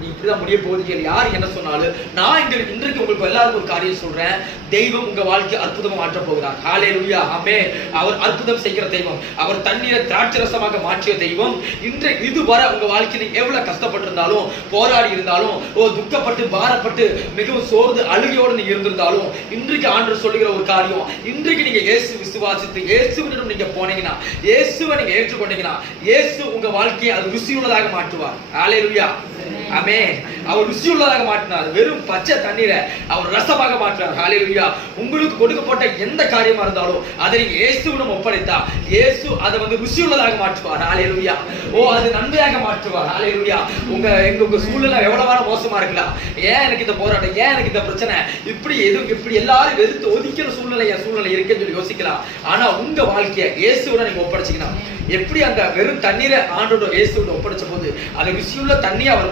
நீ இப்படிதான் முடிய போகுது, யார் என்ன சொன்னாலும் நான் இன்றைக்கு உங்களுக்கு எல்லாருக்கும் ஒரு காரியம் சொல்றேன். தெய்வம் உங்க வாழ்க்கை அற்புதமா மாற்ற போகிறார். ஹல்லேலூயா, ஆமென். அவர் அற்புதம் செய்கிற தெய்வம். அவர் தண்ணீரை திராட்சரசமாக மாற்றிய தெய்வம். இன்றைக்கு இதுவரை உங்க வாழ்க்கையில எவ்வளவு கஷ்டப்பட்டிருந்தாலும், போராடி இருந்தாலும், துக்கப்பட்டு பாரப்பட்டு மிகவும் சோர்ந்து அழுகையோடு நீங்க இருந்திருந்தாலும், இன்றைக்கு ஆண்டவர் சொல்லுகிற ஒரு காரியம், இன்றைக்கு நீங்க இயேசு விசுவாசித்து இயேசுவிடம் நீங்க போனீங்கன்னா, இயேசுவை நீங்க ஏற்றுக்கொண்டீங்கன்னா, இயேசு உங்க வாழ்க்கையை அது ருசியுள்ளதாக மாற்றுவார். ஹல்லேலூயா, ஆமென். அவர் ருசியுள்ளதாக மாற்றினார். வெறும் பச்சை தண்ணீரை அவர் ரசமாக மாற்றினார். ஹல்லேலூயா. உங்களுக்கு கொடுக்கப்பட்ட எந்த காரியமா இருந்தாலும் அதை நீங்க இயேசுவிடம் ஒப்படைத்தா, இயேசு அதை ருசியுள்ளதாக மாற்றுவார். ஹல்லேலூயா. அது நன்மையாக மாற்றுவார். ஹல்லேலூயா. உங்க சூழ்நிலை எவ்வளவு மோசமா இருக்கலாம், ஏன் எனக்கு இந்த போராட்டம், ஏன் எனக்கு இந்த பிரச்சனை, இப்படி எல்லாரும் வெறுத்து ஒதுக்கிற சூழ்நிலை இருக்குன்னு சொல்லி யோசிக்கலாம். ஆனா உங்க வாழ்க்கையை இயேசுவிட நீங்க ஒப்படைச்சிக்கலாம். எப்படி அந்த வெறும் தண்ணீரை ஆண்டோட இயேசுவிட ஒப்படைச்ச போது அது ருசியுள்ள தண்ணி அவர்